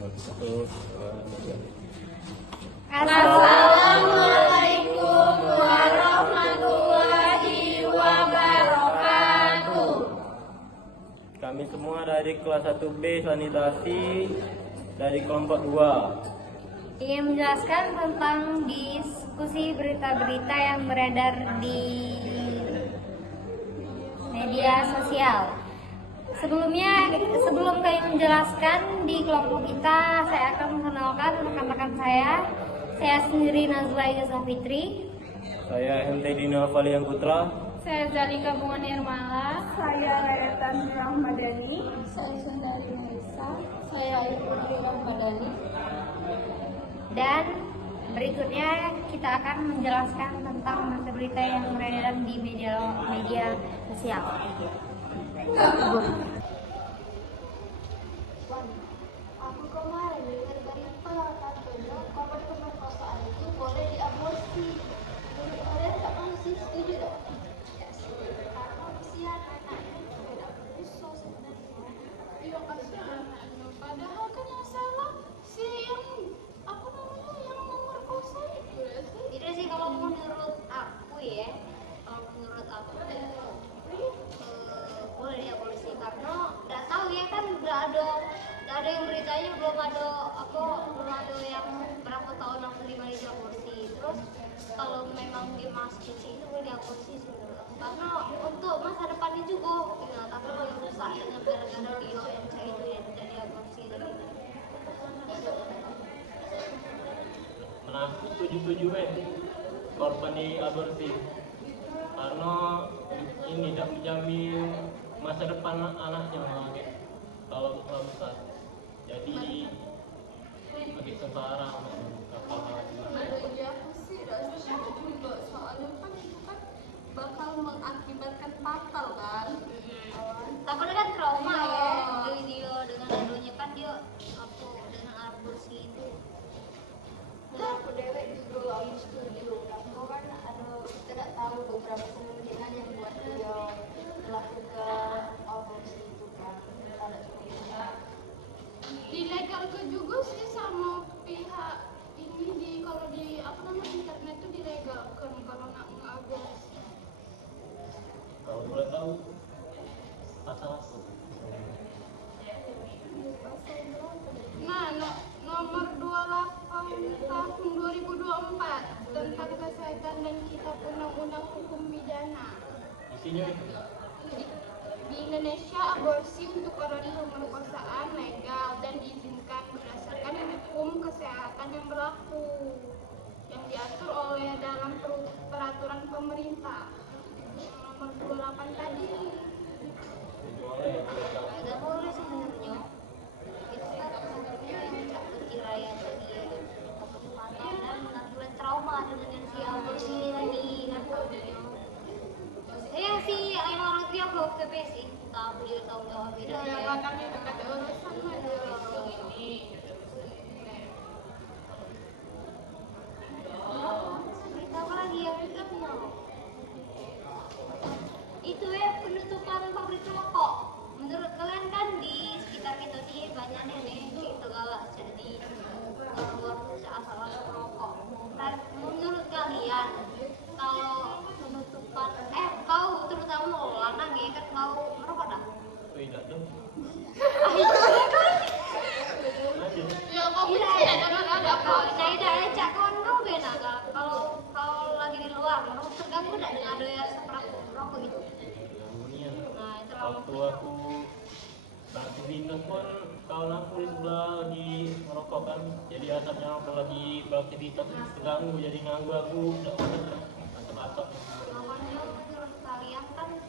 Assalamualaikum warahmatullahi wabarakatuh. Kami semua dari kelas 1B sanitasi dari kelompok 2 ingin menjelaskan tentang diskusi berita-berita yang beredar di media sosial. Sebelum kami menjelaskan di kelompok kita, saya akan mengenalkan rekan-rekan saya. Saya sendiri Nazla Yusuf Fitri. Saya MT Dina Valian Putra. Saya Zalika Bunga Nirmala. Saya Rayatan Rahmadani. Saya Sundari Marisa. Saya Ayu Putri Rahmadani. Dan berikutnya kita akan menjelaskan tentang berita yang beredar di media sosial. Aku kemarin dengar berita katanya korban pemerkosaan itu boleh diaborsi. Menurut kalian kamu sih setuju dong? Ya sih, karena usia anaknya beda usia sebenarnya. Iya kasihan anaknya. Padahal kan yang salah si yang yang memerkosa itu ya sih. Tidak sih, kalau menurut aku ya, boleh diaborsi karena nggak tahu ya kan, nggak ada yang beritanya, belum ada yang berapa tahun langsung diaborsi. Terus kalau memang dia masih kecil itu boleh diaborsi sebenarnya, karena untuk masa depannya juga ya, tapi kalau rusak dengan gara-gara dia yang saya itu yang tidak diaborsi tadi. Aku setuju korban diaborsi karena ini tidak menjamin masa depan anaknya kalau besar. Jadi agak sengsara. Iya sih, rasanya juga soalnya kan itu kan bakal mengakibatkan fatal kan. Takutnya kan trauma ya, dia dengan adanya kan dia dengan aborsi itu. Nah, aku dewek juga aku setuju. Aku kan tidak tahu beberapa kemungkinan yang buat dia melakukan aborsi itu kan. Dilegalkan juga sih sama pihak ini kalau di internet itu dilegalkan kalau nak mengaborsi. Kalau boleh tahu pasal apa? Nah, nomor 28 tahun 2024 tentang kesehatan dan kitab undang-undang hukum pidana. Isinya itu. Di Indonesia, aborsi untuk orang yang pemerkosaan legal dan diizinkan berdasarkan hukum kesehatan yang berlaku yang diatur oleh dalam peraturan pemerintah nomor 28 tadi. Nggak boleh sebenarnya. Itu kan sebenarnya yang perkiraan tadi kecepatan dan mengakibatkan trauma dengan yang si aborsi tadi kan. Yang si yang orang tua belum PP sih, tahu dia tahu jawab beda. Ya, makanya kata urusan ini. Ditambah lagi yang itu ya, penutupan pabrik rokok. Menurut kalian kan di sekitar kita ini banyak nih itu galak jadi asal-asal rokok. Dan menurut kalian kalau penutupan kau terutama lanang ya kan, kau merokok dah? Tidak dong. Ya, kamu tidak ada apa. Saya tidak cak kawan kau bena kalau lagi di luar merokok, terganggu tidak dengan ada yang rokok gitu? Nah, itu Waktu aku beraktivitas pun kawan aku di sebelah lagi merokok kan, jadi asapnya aku lagi beraktivitas terganggu, jadi nganggu aku asap-asap. makanya menurut kalian kan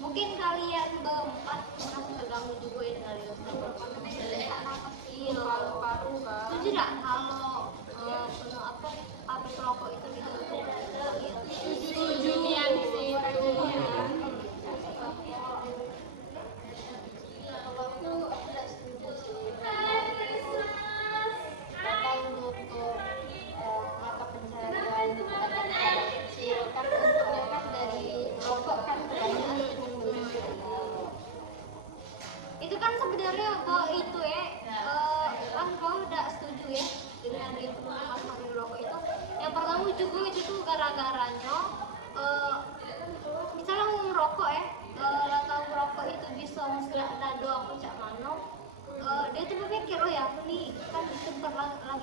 mungkin kalian berempat merasa terganggu juga ya dengan itu Paru-paru kan. itu tidak kalau pabrik rokok itu ditutup kalian Setuju nian sih itu. Kalau aku tidak setuju sih. Karena untuk mata pencaharian anak kecil kan bentuknya kan dari rokok kan kebanyakan itu kan sebenarnya itu ya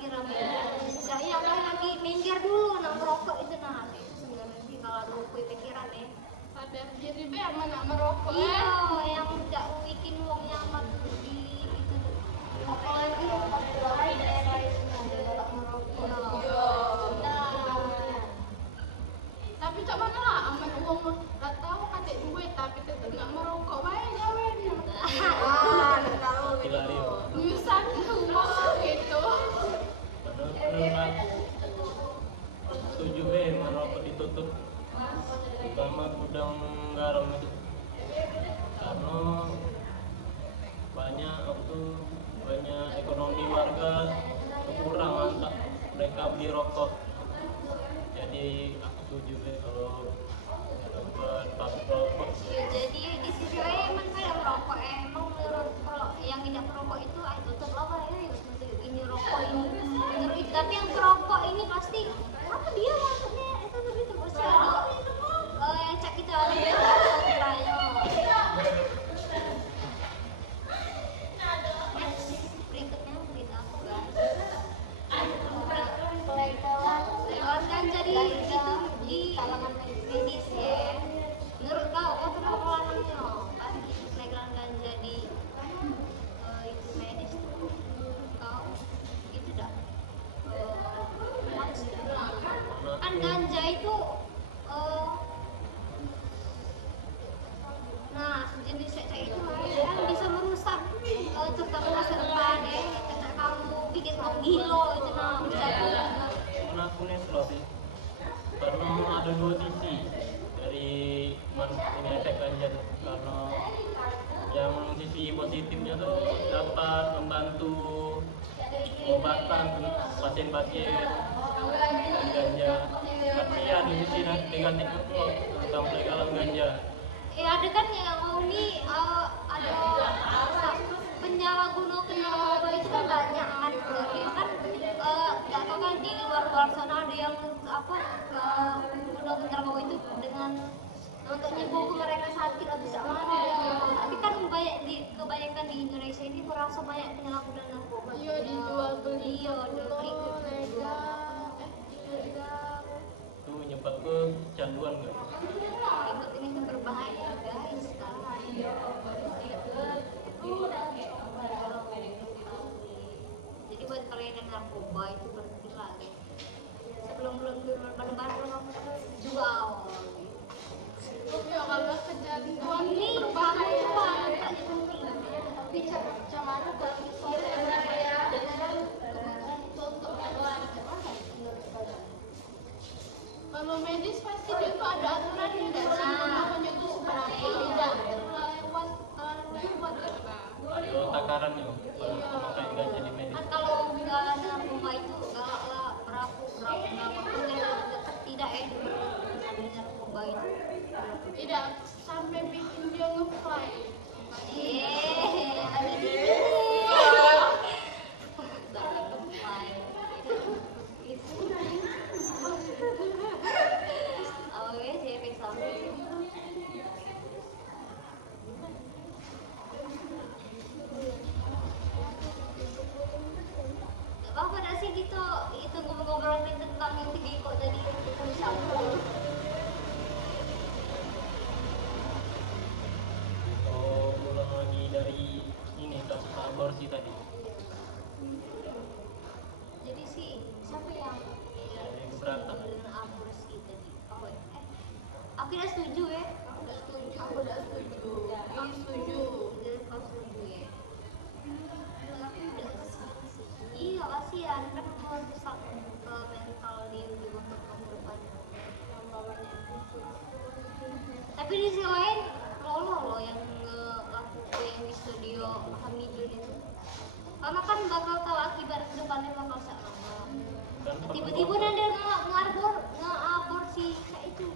cara minggir. Setidaknya kalian lagi minggir dulu, nah merokok itu nah. Itu sebenarnya sih kalau ada pikiran ya. Ada jadi biar mana merokok Iya, yang tidak bikin uang nyaman di itu. Apalagi yang pas di daerah itu galak merokok. Tapi tak mana lah aman uang nggak tahu kadek duit tapi tetap nggak merokok baik jawen Hilario. bisa uang gitu Menurut aku setuju merokok ditutup, terutama gudang garam itu, karena banyak ekonomi warga kurang untuk mereka beli rokok. Jadi aku setuju kalau buat pabrik rokok. Ya, jadi di sisi lain emang kayak merokok emang menurut kalau yang tidak merokok itu tutup lah ya ini rokok ini menurut tapi yang perokok ini pasti apa dia maksudnya itu begitu pasti ada yang cak kita ada di berikutnya berita apa guys lewat kan jadi itu di kalangan medis ya. Menurut kau apa perlakuannya pasti legal ganja di itu medis tuh kau itu dah kan ganja itu nah jenis kayak itu kan bisa merusak terutama masa depan ya kayak kamu bikin menggilo itu nah bisa Aku nih sih, karena ada dua sisi dari ini efek ganja tuh. Karena yang sisi positifnya tuh dapat membantu pengobatan pasien-pasien ganja, tapi ya di sisi negatifnya tuh tentang pelegalan ganja. ada kan yang mau nih ada penyalahguna itu kan banyak kan sebenarnya kan nggak tahu kan di luar sana ada yang apa guna narkoba itu dengan untuk nyembuh mereka sakit atau sama tapi kan kebanyakan di Indonesia ini merasa banyak penyalahguna narkoba iya dijual beli iya beli legal Itu nyebab ke canduan nggak? ikut ini kan berbahaya guys jadi buat kalian yang narkoba itu berhentilah guys sebelum benar-benar jual ya kalau kecanduan ini berbahaya kamu tak penting Tapi cara kalau misalnya dengan kebutuhan itu untuk melakukan gimana menurut kalian? kalau medis pasti dia tuh ada aturannya nggak sih namanya itu seberapa tidak terlalu lewat Ada takarannya memakai ganja di medis. kan kalau nggak ada narkoba itu galak lah berapa tidak dengan narkoba itu tidak sampai bikin dia nge-fly lagi di apa dah sih gitu itu ngobrol-ngobrolin tentang yang tiga kok tadi Ulang lagi dari ini kasus aborsi tadi. jadi sih siapa yang Yang keberatan. dengan aborsi tadi aku tidak setuju ya aku tidak setuju aku setuju jadi kau setuju ya aku tidak iya kasihan kan merusak ke mental dia juga untuk masa depan tapi di sisi lain lo yang ngelakuin yang di studio Hamidun itu karena kan bakal tahu akibat kedepannya bakal sama tiba-tiba ada nge-aborsi kayak itu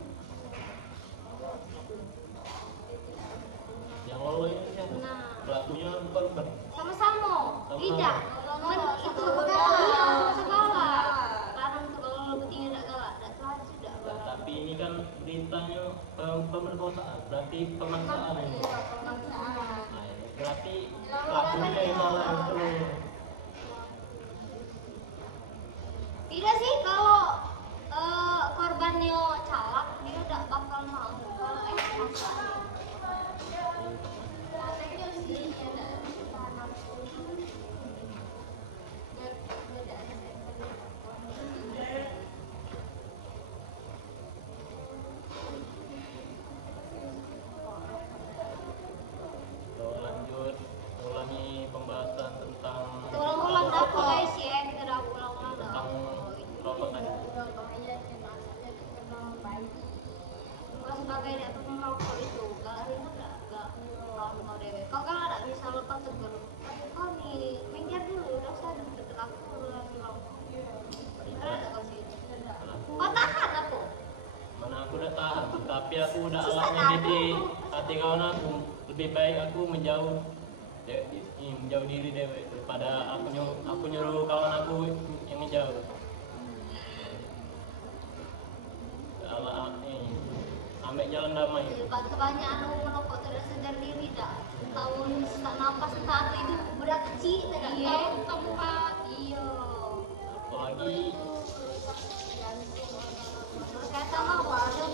Yang lo ini siapa? Nah. Pelakunya bukan. sama-sama tidak itu iya sama-sama karena untuk kalau lo bertiga tidak galak tidak telat sudah Tapi ini kan beritanya pemerkosaan, berarti pemaksaan ini. Nah, berarti pelakunya yang salah itu. nasihat kawan aku, lebih baik aku menjauh menjauh diri daripada aku nyuruh kawan aku yang menjauh. Ambil jalan damai. Kebanyakan orang merokok tidak sadar diri tak tahu sesak nafas satu itu berat kecil tidak tahu tempat. Iya. Apalagi Kata mau ada.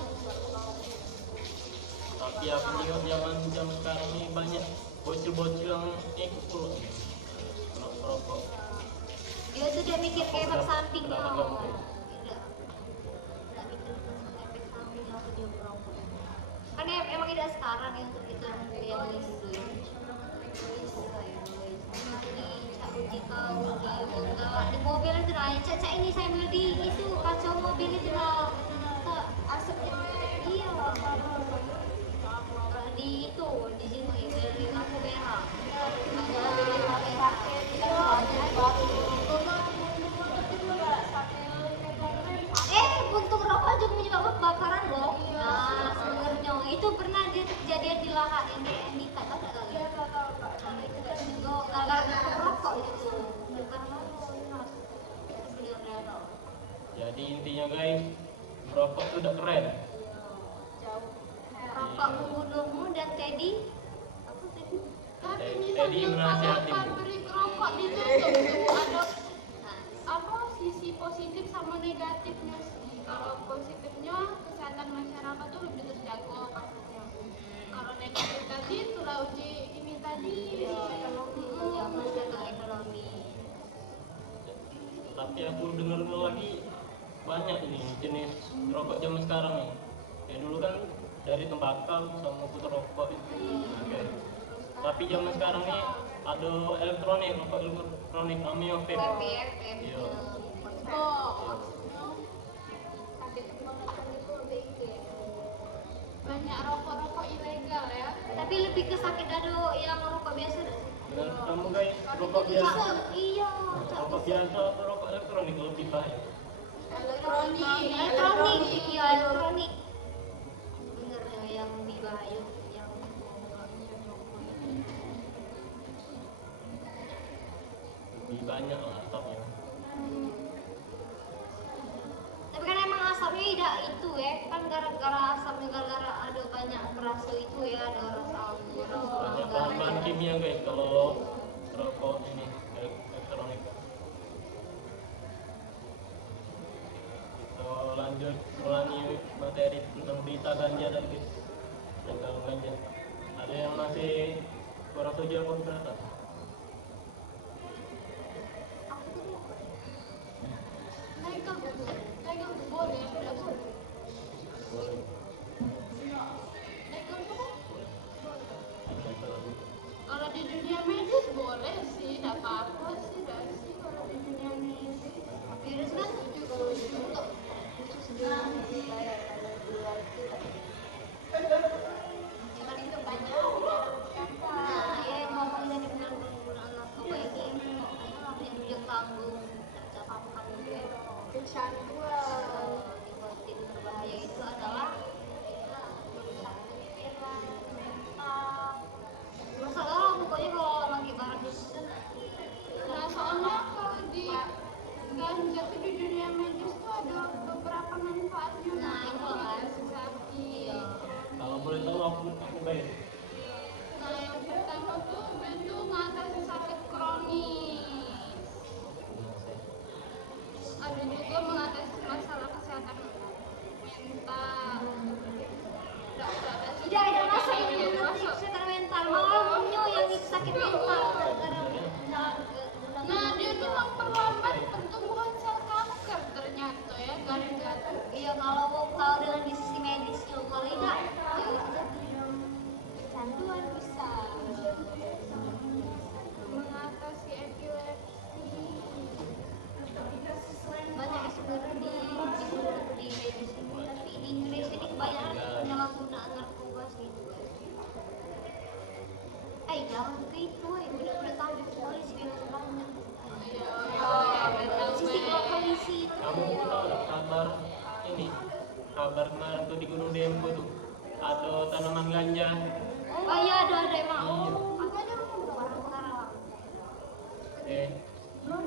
tapi aku lihat zaman sekarang ini banyak bocil-bocil yang ikut tuh merokok. Dia tuh dia mikir kayak efek sampingnya. Tidak. Tidak mikir efek sampingnya waktu dia merokok. Kan emang tidak sekarang ya untuk kita yang isi. Di mobil itu lah, caca ini saya beli di itu kaca mobil itu lah, asapnya iya di itu di sini dari lampu merah, puntung rokok juga menyebabkan kebakaran loh. Nah sebenarnya itu pernah dia terjadi di Lahar yang di Andika tahu nggak kali? Itu kan juga gara-gara rokok itu. Jadi intinya guys, merokok itu udah keren. Rokok membunuhmu dan Teddy apa Teddy? Teddy menasihati. Pabrik rokok ditutup tuh ada apa sisi positif sama negatifnya sih. Kalau positifnya kesehatan masyarakat tuh lebih terjaga pastinya. Kalau negatif tadi itulah uji ini tadi. Ya masalah ekonomi. Tapi aku dengar lagi banyak ini jenis rokok zaman sekarang nih. Kayak dulu kan dari tembakau sama putar rokok itu. Oke. Tapi zaman sekarang nih ada elektronik, rokok elektronik amio vape. BBFM. Iya. Oh, banyak rokok-rokok ilegal ya. Tapi lebih ke sakit dado yang rokok biasa. Dan kamu guys, rokok biasa, Iya. rokok biasa atau rokok elektronik lebih baik. Elektronik, iya elektronik. Bener yang lebih bahaya yang Lebih banyak lah asapnya. tapi kan emang asapnya tidak itu ya kan gara-gara asapnya gara-gara ada banyak rasa itu ya ada rasa anggur Banyak bahan-bahan kimia guys kalau rokok ini elektronik. Kita lanjut ulangi materi tentang berita ganja dan guys. Tentang ganja. Ada yang masih kurang setuju apa keberatan? Legal boleh, tidak boleh. Boleh. Legal tuh kalau di dunia medis boleh sih, tidak apa-apa sih, tidak sih kalau di dunia medis. virus kan untuk senang jangan itu banyak nah ya yang ngomong tadi benar penggunaan narkoba ini yang dia tanggung tercapapkan nikotin berbahaya itu adalah masalah pokoknya kalau lagi barang Nah, soalnya kalau di ganja tuh di dunia medis tuh ada beberapa manfaatnya. Nah, itu kan. Sapi. Kalau boleh tahu aku guys. Nah, yang pertama tuh itu mengatasi sakit kronis. Ada juga mengatasi masalah kesehatan mental. tidak ada masalah yang kesehatan mental malah punya yang sakit mental Nah, dia tuh memperlambat pertumbuhan sel kanker ternyata ya, gara-gara. iya kalau dengan di sisi medisnya kalau tidak ya Canduan bisa mengatasi epilepsi. banyak yang sebenarnya di medis ini tapi di Indonesia ini kebanyakan penyalahgunaan narkoba sih jangan begitu udah tahu polisi memang banyak sisi polisi Kamu tahu ada kabar ini? Kabar kemarin tuh di Gunung Dempo tuh ada tanaman ganja Oh iya ada emang. Iya. Aku aja barang Karawang.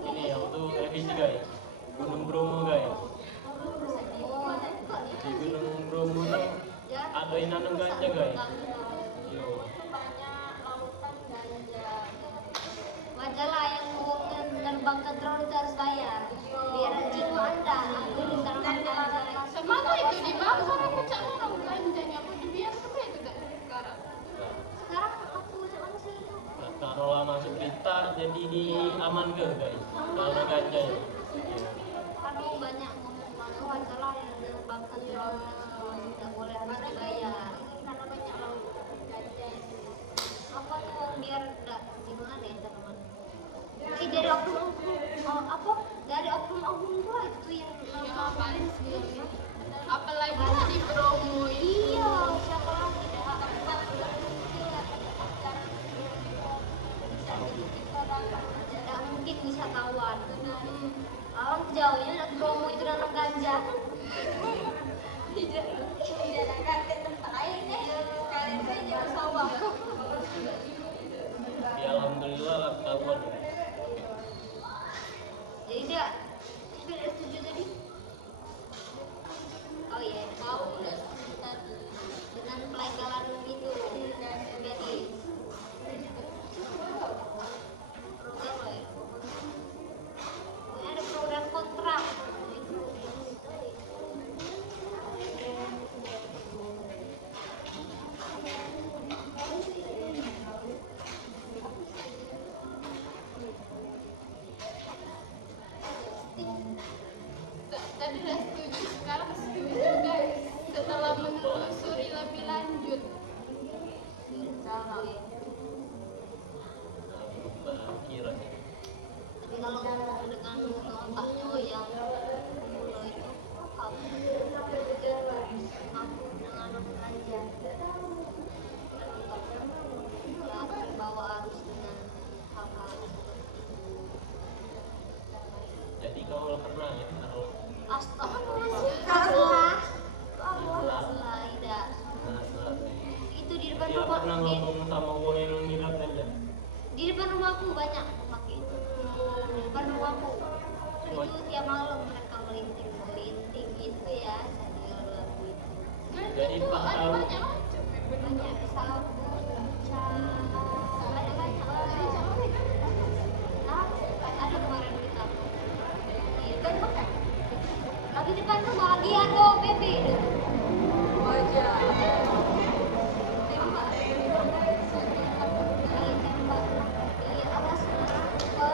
Ini yang tuh revisi guys. Gunung Bromo guys. Oh, Di Gunung Bromo tuh ada nanam ganja guys. Yo. banyak lautan ganja. wajar lah yang mau nerbang ke drone itu harus bayar. Biar jiwa anda, aku ditanamkan ganja. Semana itu dibakar aku cak orang ganjanya aku dibiar sampai itu dah sekarang. Sekarang aku cuman sih itu. Nah, kalau lama berita jadi di aman ke guys. Karena ganja ya. Karena banyak ngomong mana wajar lah yang nerbang ke drone tidak boleh harus dibayar. Karena banyak lautan ganja. Apa tuh biar tidak gimana ya teman? Dari oknum-oknum apa? Dari oknum-oknum tua itu yang Ya apaan sih? Apalagi di Bromo ini. iya siapa lagi dah? Tidak mungkin wisatawan. Orang jauhnya nak Bromo itu nanam ganja. Tidak ada ganja tempat lain deh. Kalian saya jangan sawah. Ya alhamdulillah lah ketahuan. Jadi dia setuju tadi. Oh iya, Tahu udah tadi. dengan pelegalan itu jadi program apa ya? Ini ada program kontrak. Tadi udah setuju, sekarang setuju guys. Setelah menelusuri lebih lanjut. Sama ya. Kira. Tapi kalau dengan otaknya yang mulai itu kamu mampu dengan belanja ya terbawa arus dengan hal-hal Jadi kau pernah ya kalau astagfirullah tidak itu di depan dia rumah pernah ngomong sama uang yang ngilang aja. di depan rumahku banyak pakai itu di depan rumahku itu tiap malam mereka melinting gitu ya sambil lagu itu Jadi Itu Pak ada Au banyak macam ya, bener. banyak sabu ada banyak ada kemarin kita di depan rumah lagi depan rumah lagi ada bebe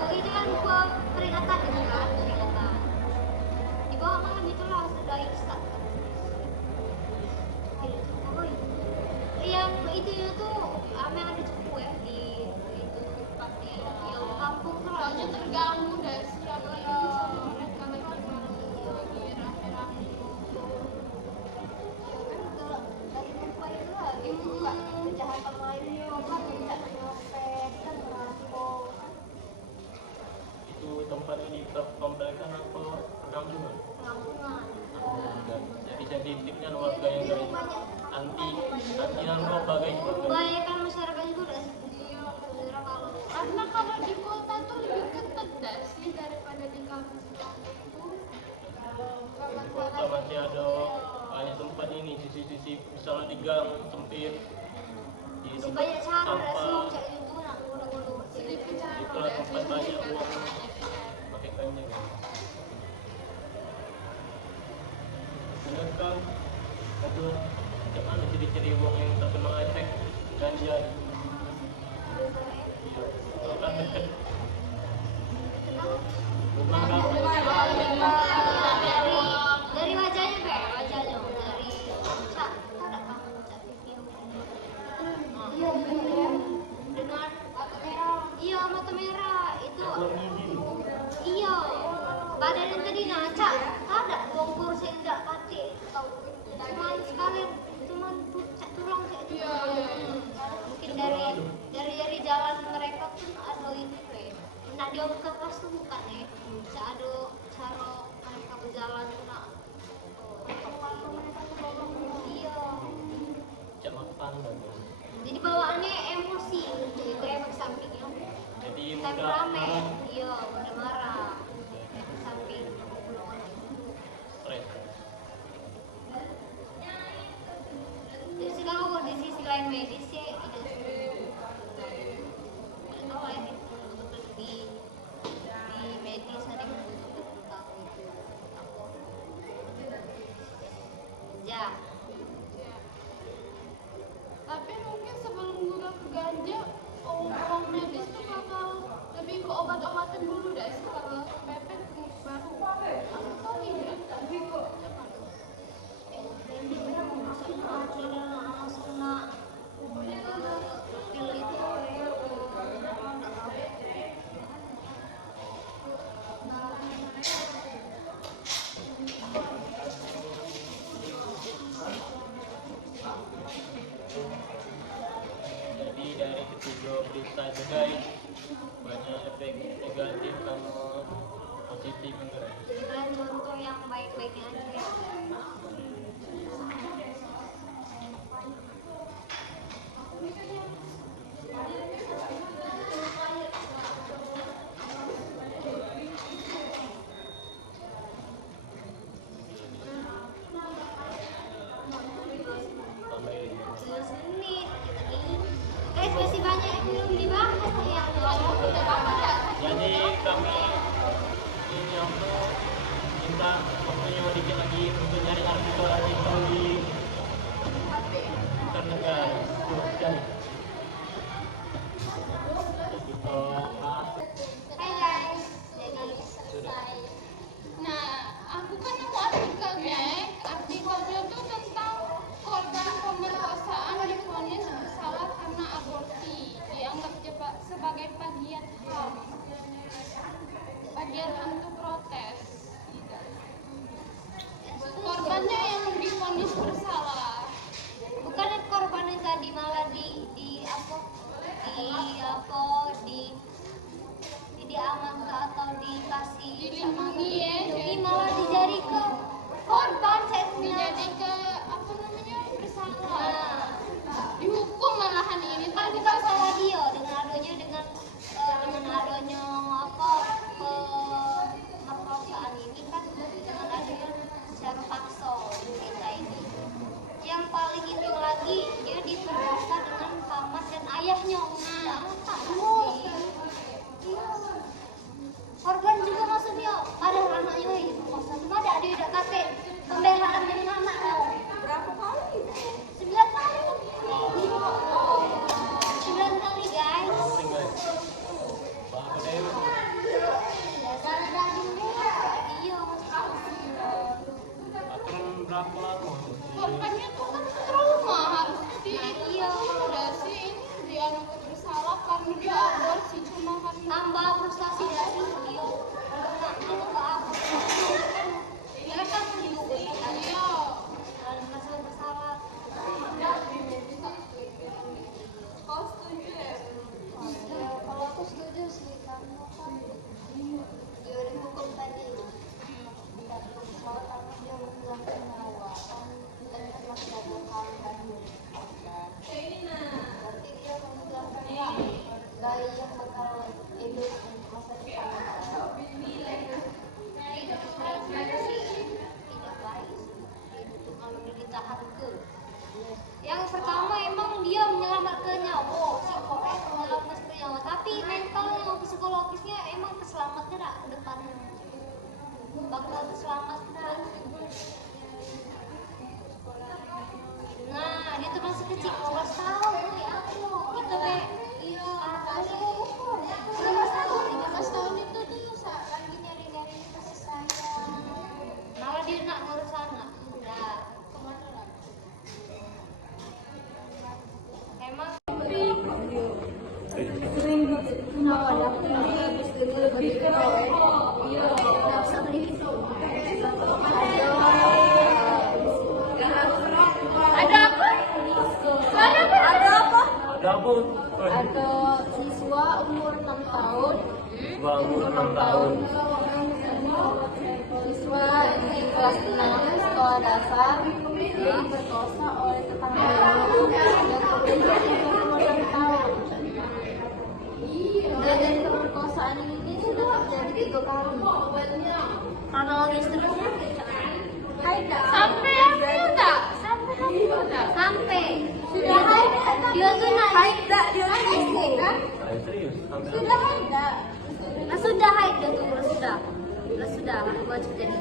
itu kan gua peringatan gitu kan peringatan di bawah malam itulah sudah start yang itu tuh ame ada cepu ya di itu pasti yang kampung tuh Soalnya terganggu dah siapa yang sama mereka lagi rame-rame. Kalau dari tempat itu lagi buka kejahatan lainnya kan tidak nyopet kan merampok. itu tempatnya di kompleksan apa perkampungan. pengampungan Jadi sensitifnya warga yang guys anti narkoba guys. kebanyakan masyarakat juga udah sebenarnya kalau Karena kalau di kota tuh lebih ketat dah sih daripada di kampung-kampung tuh. Kota masih ada banyak tempat ini sisi-sisi misalnya di gang sempit di masih tempat banyak cara udah sih sampah cak itu nak gulu-gulu Sedikit cara itulah udah tempat banyak sedikit uang banyak. pakai ganja guys. Bener kau itu macam mana ciri-ciri uang yang terkena efek ganja? Iya, kalau kan deket rumah kau. dari wajahnya be wajahnya dari cak ada kamu cak video Iya bener. dengan mata merah iya mata merah itu Uang izin. iya badannya tadi cak ada 2 kursi enggak pati cuman sekalian cuman cak tulang cak itu Iya, iya, iya. mungkin dari jalan mereka pun ada itu be nak diomongkan pas tuh bukan ya cak ada cara mereka berjalan tuh nak iya Cak makan dan jadi bawaan ganja, orang medis tuh bakal lebih ke obat-obatan dulu deh sih, kalau kepepet baru aku tahu ini lebih ke Ini memang maksudnya tidak langsung nak pil itu ya. Jadi dari ketiga berita itu guys, banyak efek negatif sama positif juga. Kalian contoh yang baik-baiknya aja ya. Tambahin. 11 menit. Guys, masih banyak yang belum dibahas nih yang Jadi kami ini untuk minta waktunya sedikit lagi untuk nyari artikel di internet guys. Cari. Kita bahas. Hai guys, jadi selesai. Nah, aku kan nemu artikelnya. Artikelnya tuh tentang korban pemerkosaan divonis bersalah karena aborsi, dianggap sebagai bagian HAM, bagian untuk protes. Korbannya yang divonis bersalah. Bukan korban yang tadi malah diamankan atau dikasih Dilindungi ya, dilindungi, malah dijadi ke korban setnya. Jadi ke apa namanya bersalah. Dihukum malahan ini Kan tadi bukan salah dia dengan adanya apa pemerkosaan ini kan dengan adanya secara paksa kita ini. Yang paling itu lagi dia diperkosa dengan paman dan ayahnya. Nah, korban juga maksudnya ada anaknya diperkosa. Cuma ada adik kakek pembelaan dengan anak mau. Berapa kali? 9 kali. 9 kali guys. Sampling guys. Bapak Dewi. Dasar daging deh. Iya. Akan berapa lama? korbannya tuh kan trauma, harusnya diakomodasi. Ini dia bersalah karena dia aborsi, cuma karena Tambah frustasi dari dia. Karena ke aku. Dia kan juga iya. merasa bersalah. Kau setuju ya? Ya, kalau aku setuju sih karena kan dia dihukum tadi tidak bersalah karena dia menghilangkan nyawa kan kita kan masih ada hal tadi berarti dia menghilangkan nyawa dari yang bakal hidup untuk masa depan. Tidak baik. Itu kalau ditahan ke. Yang pertama emang dia menyelamatkan nyawa, psikologi menyelamatkan nyawa, tapi mentalnya, psikologisnya emang keselamatnya dah ke depannya. Bakal keselamatkan. Nah, dia tuh masih kecil, 12 tahun ya aku. Itu iya, aku 12 tahun, 13 tahun itu tuh lagi nyari-nyari kasih sayang. Malah dia nak ngurus anak. Nah, kemana lah? Emang Ada apa? Ada apa? Ada siswa umur 6 tahun. Bangun 6 tahun. Siswa di kelas 6 sekolah dasar diperkosa oleh tetangganya yang kemudian umur 6 tahun. Dan pemerkosaan ini sudah terjadi 3 kali. Kronologis terusnya Sampai hamil tak? Sampai hamil tak? sampai sudah ada. dia tuh nak Dia Serius? Sampai sudah ada. sudah haid dia tuh sudah aku baca jadi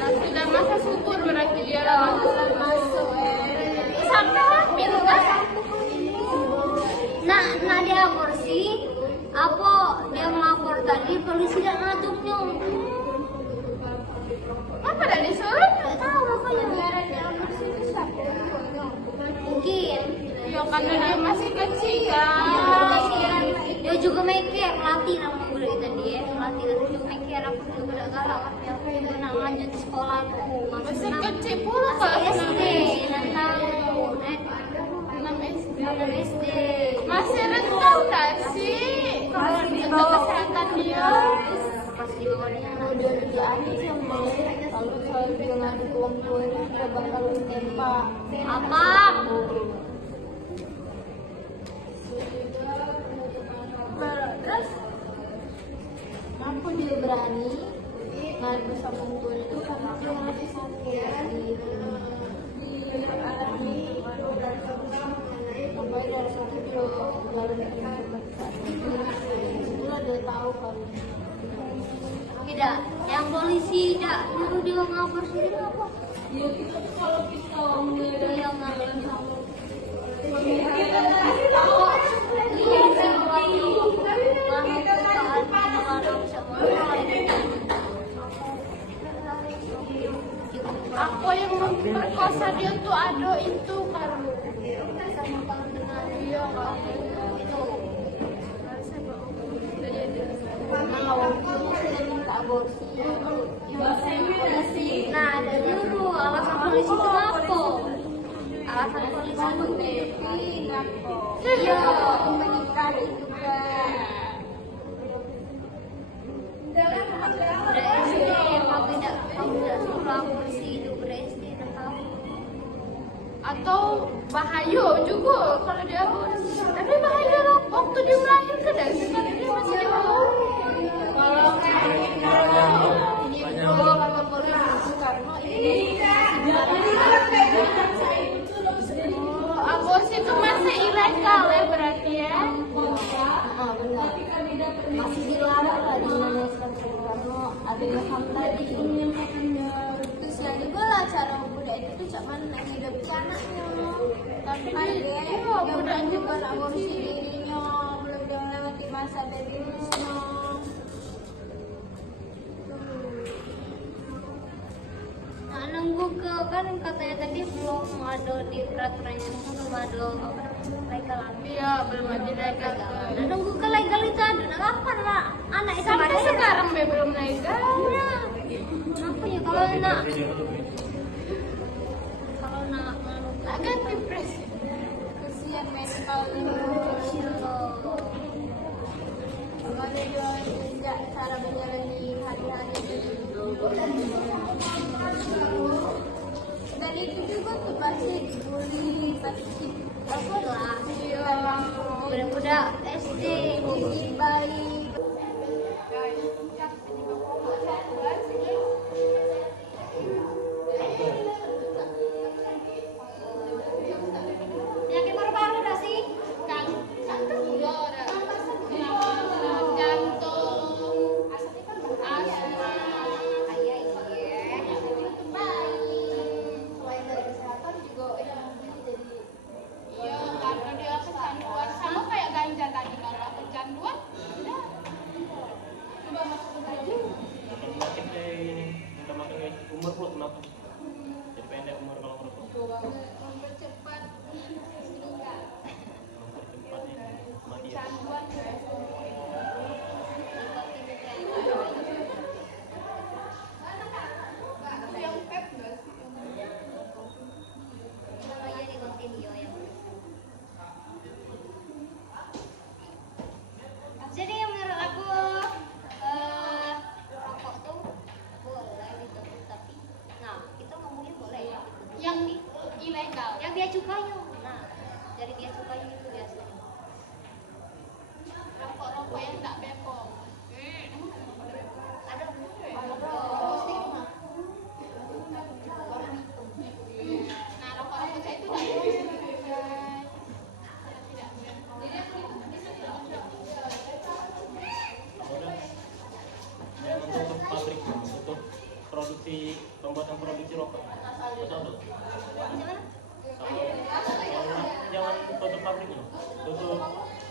Sudah masa subur berarti dia Masuk sampai polisi tidak ngajuknya. Apa dah disuruh? Nggak tahu makanya. Negara di aborsi itu siapa? Mungkin. Ya karena dia masih kecil kan. Dia juga mikir latih nama guru tadi ya, latih aku juga mikir aku juga udah galak tapi aku juga nak lanjut sekolahku Masih kecil pula masih kalau SD 6 tahun 6 SD. 6 SD Masih rendah gak sih? Kalau untuk kesehatan dia. pas di bawahnya anak Udah dia aja sih yang mau kalau soal dia ngadu ke orang tuanya dia bakal ditembak. apa Terus kenapa dia berani ngadu sama orang tuanya itu karena dia ngerasa sakit. Sampai dari situ dia baru bikin itulah dia tahu kalau tidak yang polisi tidak nyuruh dia ngabur sendiri apa ya kita tuh kalau kita ngeliat yang ngabur Aku yang memperkosa dia tuh Ado itu kan. Iya kan. nah waktu itu sudah minta aborsi polisi nah ada dulu alasan polisi itu apa alasan polisi itu iya menikah juga udah SD kamu tidak suruh aborsi itu udah SD 6 tahun Atau Bahayu juga kalau dia aborsi. Tapi Bahayu loh waktu dia melahirkan dan sekarang dia masih di bawah. kalau ini kalau kantor polisi karena Aborsi itu masih ilegal ya berarti ya. benar masih dilarang lah di Indonesia karena adanya HAM tadi terus yang juga lah cara budak itu tuh cak mana hidup anaknya tapi dia budak juga aborsi dirinya belum dia melewati masa babyisnya nah nunggu ke kan katanya tadi belum ada di peraturannya belum ada apa namanya legal Iya belum ada legal. nah nunggu ke legal itu ada nah kapan lah anak itu Sampai lahir? sekarang be belum legal. Nah, apa ya kalau nak kalau nak nganu Tak ganti presiden. kesian mental ini kalau dia tidak cara menjalani hari-hari dan itu juga tuh pasti dibully pasti apa lah budak-budak SD baik penyakit baru-baru dah sih Kanker juga ada. Jantung, asma. kayak iya selain dari kesehatan juga ekonomi jadi Iya karena dia kecanduan sama kayak ganja tadi kalau kecanduan udah. Coba masuk ke baju. Makin kayak gini, kita makin kayak umur pun kenapa? Jadi pendek umur kalau merokok. Mempercepat meninggal. Mempercepat ini kematian. Kecanduan guys. Yang pep nggak sih? namanya di continue yang jadi menurut aku rokok tuh boleh ditutup tapi nah kita ngomongin boleh ya Yang ilegal. yang dia cukai nah dari dia cukai itu biasanya Rokok-rokok yang tak bepom. ada Nah, rokok-rokok saya itu tak bepom. Jangan tutup pabrik, tutup produksi pembuatan produksi rokok. Betul tuh. Jangan tutup pabriknya, tutup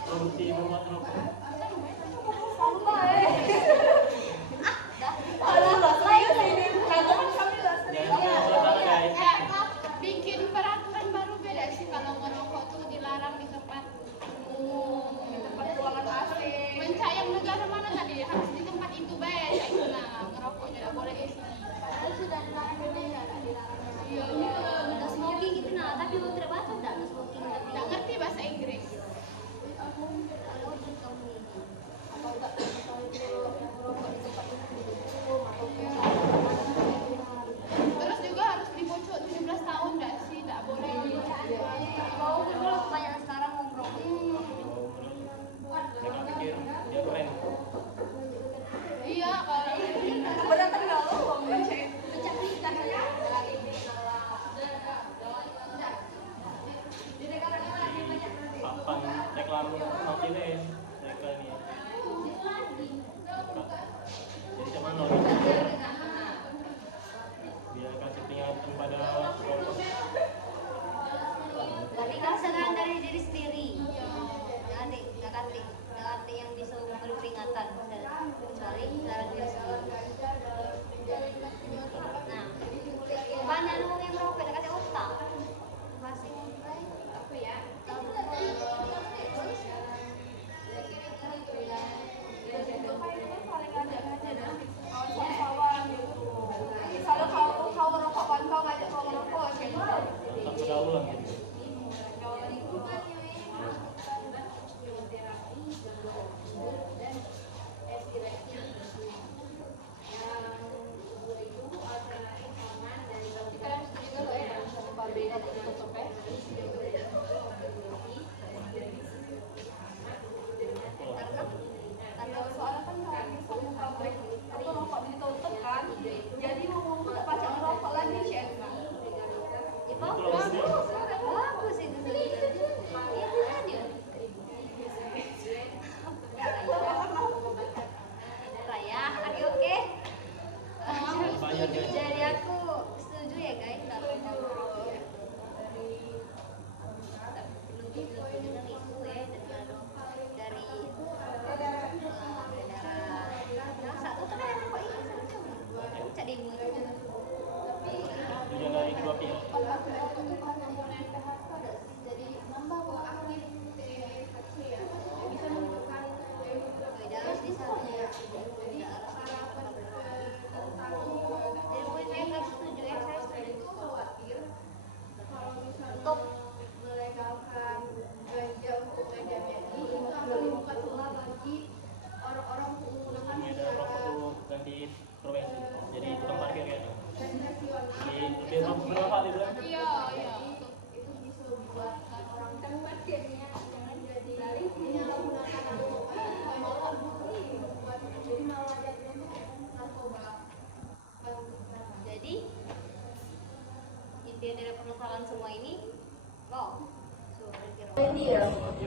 produksi pembuatan rokok.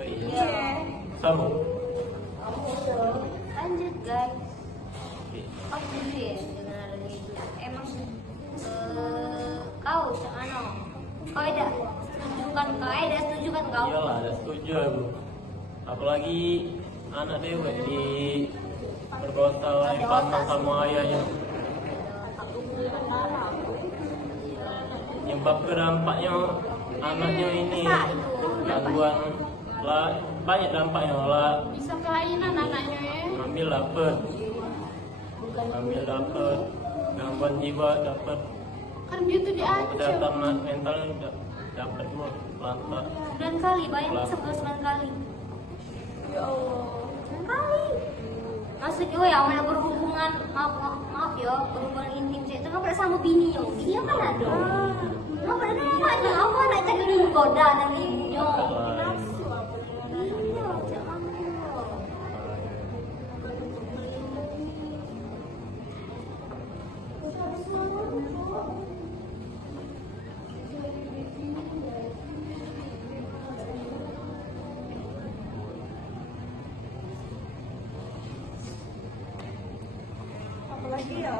Iya. Sama. Lanjut guys. Kau setuju ya dengan adanya itu? Emang kau ano? Kau tidak setuju kan? Kau? Iyalah, ada setuju aku. Apalagi anak dewek di perkosa lagi pasang sama ayahnya. Nyebab ke dampaknya anaknya ini gangguan lah, banyak dampaknya lah. Bisa kelainan anaknya ya. Ambil dapet, gangguan jiwa dapet, Kan dia tuh diancam. kesehatan mental dapat semua, lantas 9 kali, bayangin sebelum 9 kali. Ya Allah. 9 kali. Maksudnya yang mana berhubungan, maaf ya, berhubungan intim itu nggak pernah sama bini yo. Bini kan ada. Nggak pernah dengan mamanya, apa anak cek dulu goda dan ibunya. Iya, jangan yo. Apalagi ya?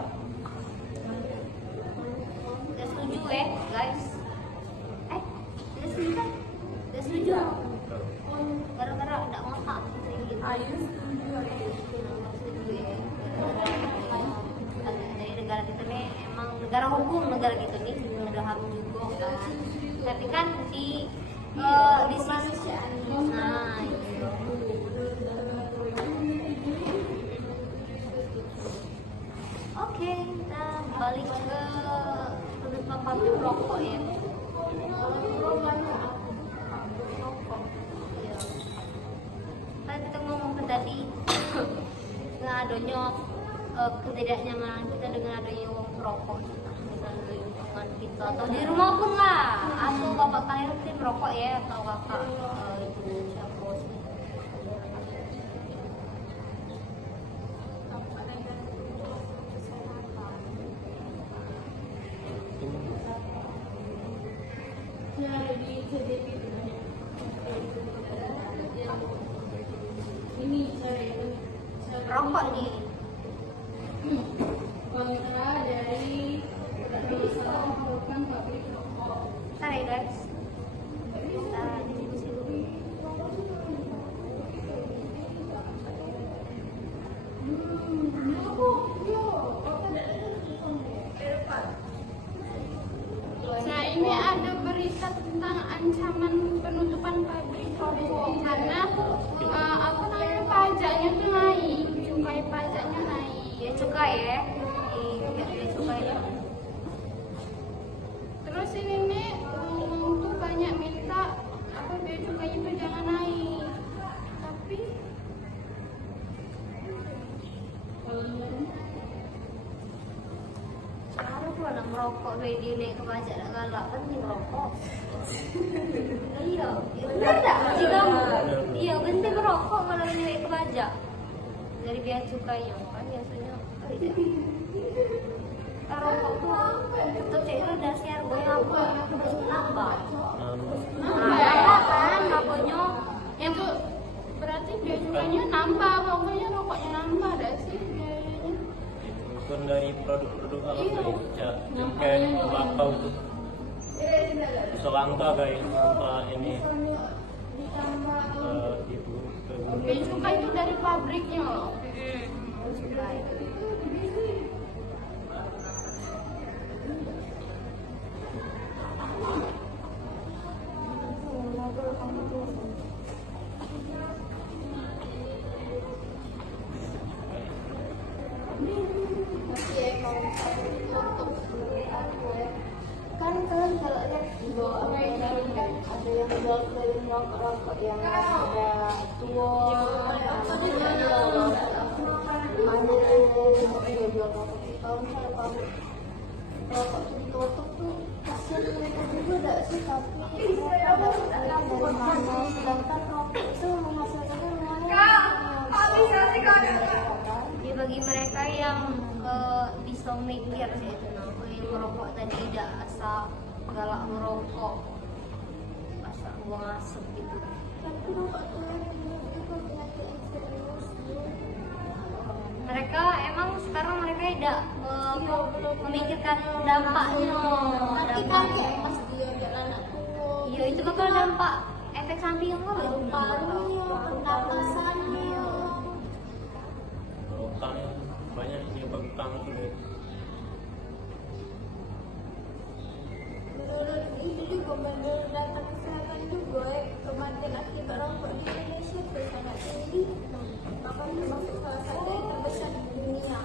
Udah setuju guys? Udah setuju kan? Udah setuju? Gara-gara nggak ngotak gitu. Ayo setuju. Setuju ya. Dari negara kita nih emang negara hukum, negara kita nih negara HAM juga kan. Tapi kan di sisi nah itu. Oke, kita balik ke penutupan pabrik rokok ya. Iya. Kan kita ngomongin tadi dengan adanya ketidaknyamanan kita dengan adanya uang rokok, misalnya di lingkungan kita atau di rumah pun lah, atau bapak kalian mungkin merokok ya, atau kakak itu siapa sih? Rokok nih. Kontra dari perusahaan pabrik rokok. Bentar ya guys, kita diskusi dulu. Nah ini ada berita tentang ancaman penutupan pabrik rokok karena apa namanya pajaknya tuh naik, cukai pajaknya naik. Dia cukai ya, dia cukai ya. Terus ini nih tuh banyak minta apa biaya cukainya tuh jangan naik. Tapi Sekarang tuh anak merokok, dia naik ke pajak nak galak kan dia merokok. Iya, benar tak Haji kamu? Iya, berhenti merokok kalau naik ke pajak dari biaya cukai yang kan biasanya. Oh, tidak. Rokok tuh tetap cek dasar gue apa terus nambah. Nah, kan makanya itu berarti biaya cukainya nambah, pokoknya rokoknya nambah dah sih biayanya. bukan dari produk-produk alam Indonesia, kayak bakau tuh bisa langka guys, langka ini itu Biaya cukai itu dari pabriknya loh. cukai. Kan kalian kalau lihat di bawah Amerika kan ada yang jual keliling rokok yang ada tua, ada yang jual rokok. Kalau misalnya pabrik rokok itu ditutup tuh kasihan mereka juga enggak sih, tapi mereka dapat dari mana, sedangkan rokok itu menghasilkannya lumayan. Ya bagi mereka yang bisa mikir sih itu yang merokok tadi tidak asal galak merokok, asal buang asap gitu. Tapi rokok tuh juga penyakit yang serius. Mereka emang sekarang mereka tidak memikirkan dampaknya. Nanti kakek pas dia jalan anak tua. Iya itu bakal dampak efek samping kan Paru-parunya, pernapasannya. Rotan banyak sih bengkang tuh. Menurut itu juga menurut data kesehatan juga kematian akibat rokok di Indonesia itu sangat tinggi. Bahkan termasuk salah satu yang terbesar di dunia.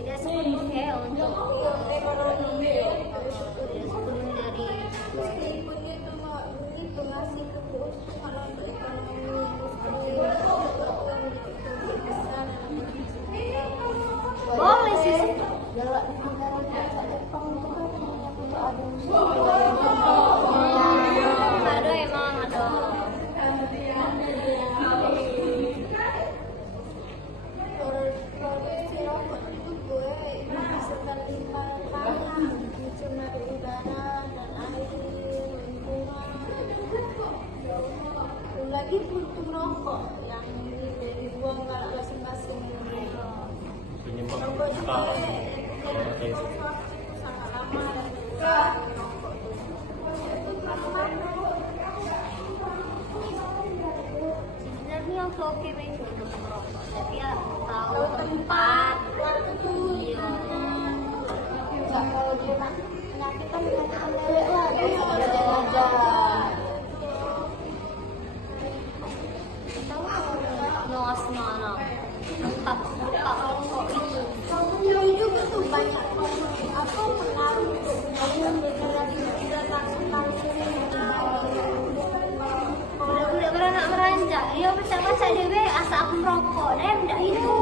tidak sepenuhnya untuk Ekonomi. tidak sepenuhnya dari Meskipun itu begitu ngasih keuntungan untuk ekonomi industri besar boleh sih galak di negara kayak Jepang itu kan punya adem ada emang ada produksi rokok itu gue itu bisa terlimpah kali mencemari udara dan air lingkungan. Belum lagi puntung rokok yang dibuang kalau masing-masing. Penyebab Rokok juga bengkang. sangat lama dan besar. Rokok itu sebenarnya oke banget untuk merokok tapi ya tahu tempat iya nggak kalau dia penyakit kan penyakit lewat lah dia jajan. tahu ngas mana tempat rokok itu Kalau juga tuh banyak apa pengaruh untuk bangun generasi muda langsung udah beranak meranjak dia baca dewe asa aku merokok dan tidak itu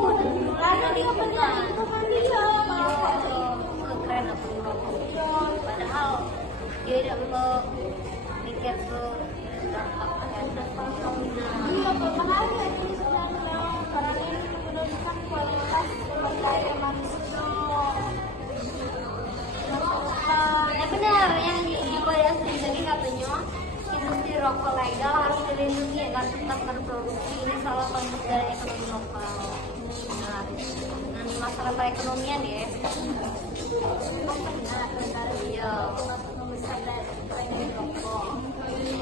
lalu dia benar itu kan dia merokok itu. keren aku merokok padahal dia tidak mikir ke dampak Iya berbahaya ini sebenarnya karena ini menurunkan kualitas sumber daya manusia. ya benar yang juga ya jadi katanya industri rokok legal harus dilindungi agar tetap berproduksi ini salah satu dari ekonomi lokal benar dengan masalah perekonomian ya iya Membesar dari ekonomi rokok.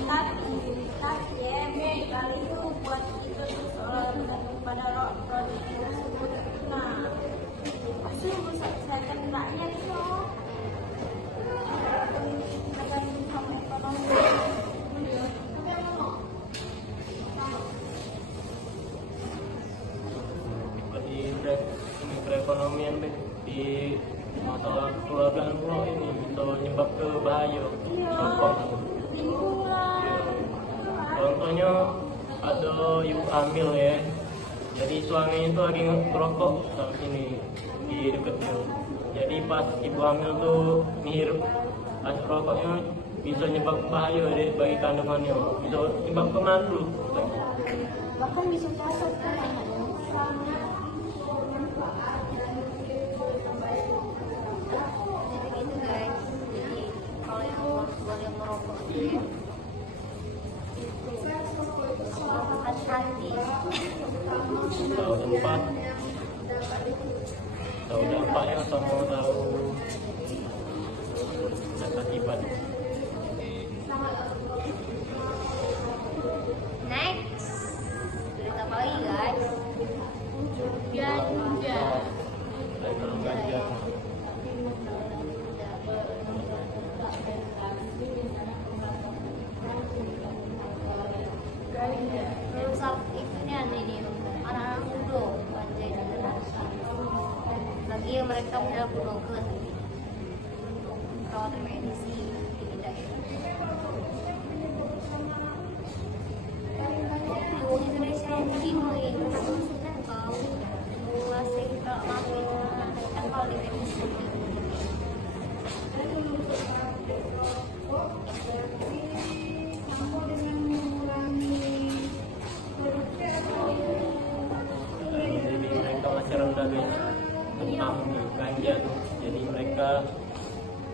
Tapi ya kali itu buat itu soal pada produksi tersebut. Nah, pasti rusak kesehatan rakyat itu. Tergantung sama ekonomi. Di perekonomian di masalah keluarga pulau ini bisa menyebab ke bahaya rokok. Contohnya ada ibu hamil ya, jadi suaminya itu lagi ngerokok sama sini di dekatnya. Jadi pas ibu hamil tuh menghirup asap rokoknya bisa nyebab bahaya deh bagi kandungannya, bisa nyebab kemandu. Bahkan bisa jatuh kan anaknya. jadi gitu guys jadi kalau yang boleh merokok itu hati-hati Tahu tempat, tahu dampaknya sama tahu akibat. next berita apa lagi guys Ganja. Legal ganja. merusak itunya nih anak-anak muda anjay lagi yang mereka udah broken perawatan medisi tidak ya di Indonesia ini mulai sudah tahu menguasai perawatan kan kalau di medisi Jadi mereka masih rendah guys tentang ganja tuh. Jadi mereka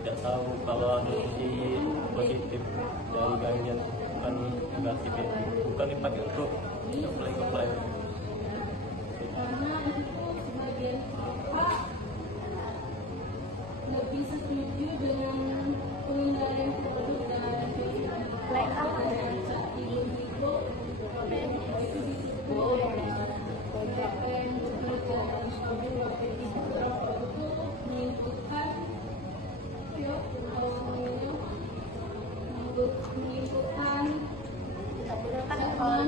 tidak tahu kalau ada sisi positif dari ganja bukan negatif ya, bukan dipakai untuk apply. Karena itu sebagian pihak lebih setuju dengan pengendalian produk dan individu itu disebut PPM menimbulkan Tidak benar kan kalau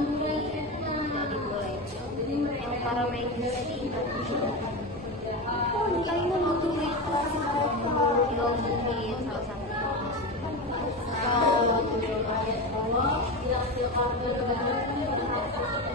jadi boleh yang para medis tadi Kayaknya butuh regulasi mereka. ya mungkin salah satu.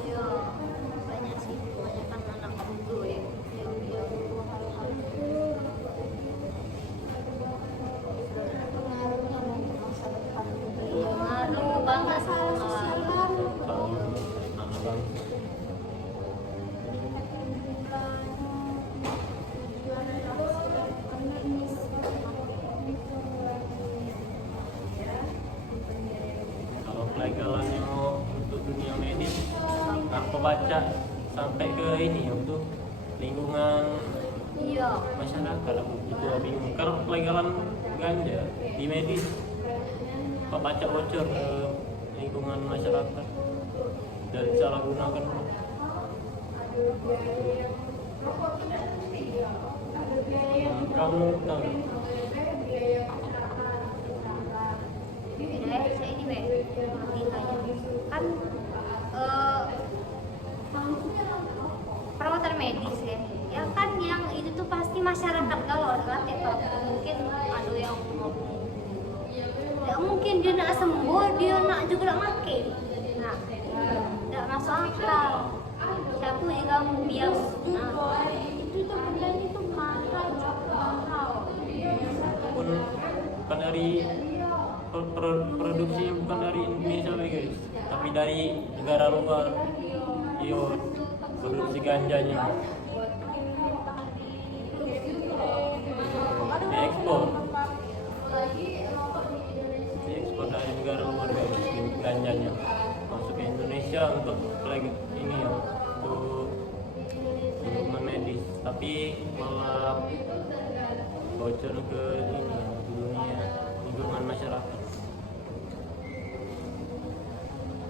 Iya, banyak sih, banyak kan anak muda ya. Iya, ngaruh banget sama Anak bang. Kalau pelegalannya untuk dunia medis, aku baca sampai ke ini ya, untuk lingkungan iya. masyarakat. Aku juga bingung kalau pelegalan ganja di medis, aku baca bocor ke lingkungan masyarakat dan disalahgunakan. Kamu tahu? Beda ya, saya ini ditanya kan perawatan medis ya kan yang itu tuh pasti masyarakat kalau relatif mungkin ada yang tidak mungkin dia nak sembuh dia nak juga nak makan, nah tidak masuk akal. Siapa yang kamu bias nah itu tuh bendanya tuh mahal. Pun bukan dari produksi, bukan dari Indonesia guys, tapi dari negara luar. Iyo, produksi ganjanya diekspor dari negara luar guys, ganjanya masuk ke Indonesia untuk ini ya, untuk lingkungan medis, tapi malah bocor ke ini ya, dunia lingkungan masyarakat.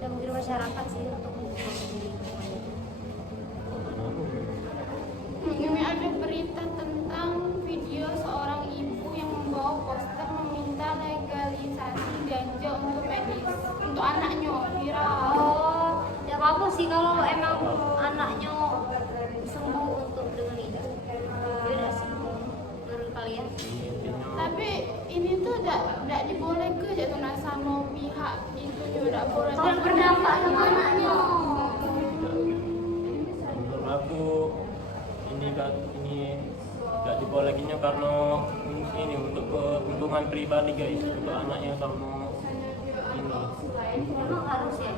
dan mungkin masyarakat sih untuk Ini ada berita tentang video seorang ibu yang membawa poster meminta legalisasi ganja untuk medis untuk anaknya. Viral. oh tidak apa sih kalau emang anaknya sembuh untuk dengan itu beda sih menurut kalian. Tapi ini tuh tidak dibolehkan jatuh sama pihak itu juga tidak boleh. Kalau berdampak sama anaknya Menurut aku ini nggak dibolehinnya karena ini untuk keuntungan pribadi guys, untuk anaknya sama ini. memang harus ya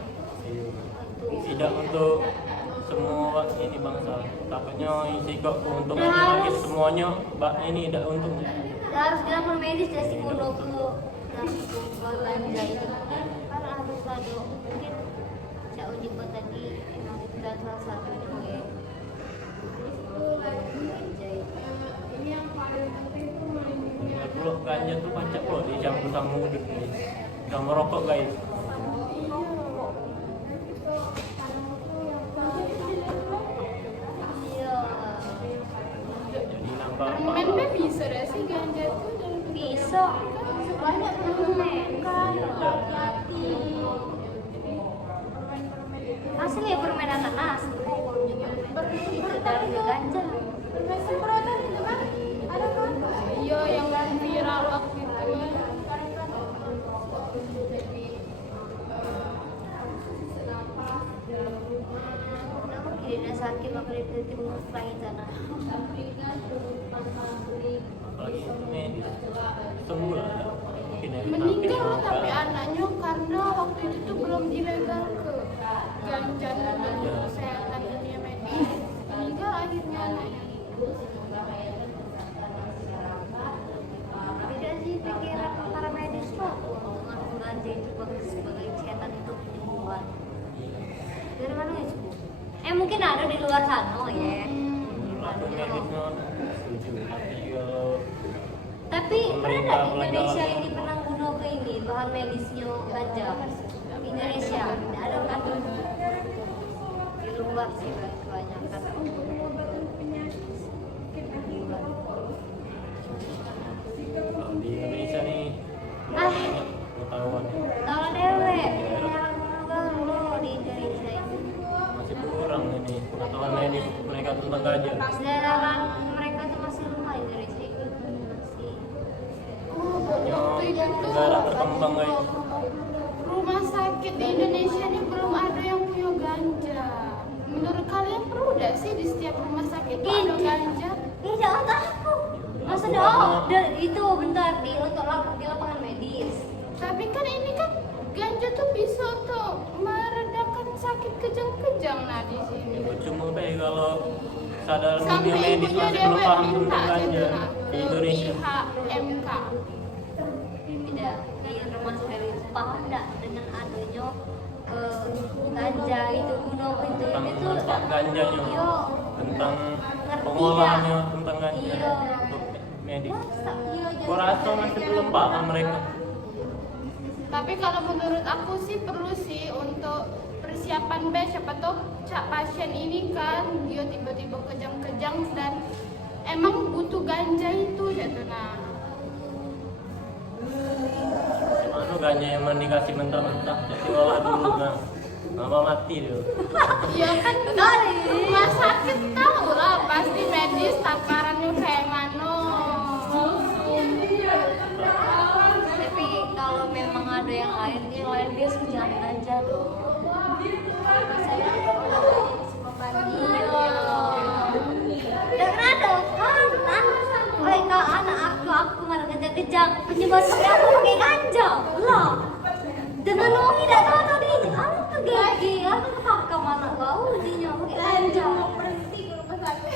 Tidak untuk semua ini bangsa. Takutnya isi kok keuntungan lagi semuanya ini tidak untung. harus dilakukan medis dan psikolog ganja itu kan harus ada mungkin saya uji tadi emang itu dan salah satunya ya ganja itu. Ini yang paling penting tuh melindungi Kalau ganja tuh pacak loh dicampur sama udut guys, sama rokok guys. Iya Jadi nampak Memang bisa dah sih ganja tuh dalam bentuk bisa banyak permen kan, hati-hati. Asli ya permen ananas. Itu dari ganja. Permen semprotan itu kan ada kan? Iya yang viral waktu itu. Kira sakit makanya itu lagi sana. Apalagi ini sembuh lah. Mungkin ya, Meninggal tapi tapi anaknya karena waktu itu tuh belum ilegal ke ganja dengan kesehatan dunia medis. Meninggal akhirnya anaknya. Beda sih pikiran para medis kok. Untuk ganja itu sebagai kesehatan itu penyembuhan. Dari mana ya? Mungkin ada di luar sana ya. aku medisnya setuju. Tapi kalau Tapi pernah nggak di Pemerintah Indonesia ini pernah guna ke ini bahan medisnya ganja? Di Indonesia ada kan? Di luar sih kebanyakan. kalau di Indonesia nih Ah. banyak pengetahuan Kalau dewe, lo di Indonesia ini. masih kurang ini pengetahuan medis mereka tentang ganja. Sedangkan mereka tuh masih lemah Indonesia ini. Masih. Waktu itu tuh Negara berkembang guys. rumah sakit di Indonesia ini belum ada yang punya ganja. Menurut kalian perlu nggak sih di setiap rumah sakit tuh ada ganja? Tidak untuk aku. Maksudnya itu bentar di lapangan medis. Tapi kan ini kan ganja tuh bisa untuk meredakan sakit kejang-kejang nah di sini. Ya, cuma deh kalau sadar dunia Sampai medis ibunya masih dia belum paham minta tentang ganja gitu nah di ke Indonesia. pihak MK. Tidak di rumah sakit itu paham tidak dengan adanya ganja itu guna itu Tentang itu manfaat ganjanya, Iya. tentang Ngerti pengolahannya dah. tentang ganja Iya. untuk medis. Iya, Gua rasa masih belum paham mereka. Tapi kalau menurut aku sih perlu sih untuk persiapan siapa tahu pasien ini kan dia tiba-tiba kejang-kejang dan emang butuh ganja itu gitu nah. Mana ganja yang dikasih mentah-mentah jadi olah dulu nah. Mama mati dia. Iya kan rumah sakit tahu lah pasti medis takarannya kayak mana. tapi kalau memang ada yang lain dia jangan ganja dong. Saya dan ada kan kalau anak aku kemarin kejang-kejang penyebab aku pakai ganja lah dengan lo tidak tahu tadi aku ke gigi aku ke mana kau dia pakai ganja Berhenti ke rumah sakit.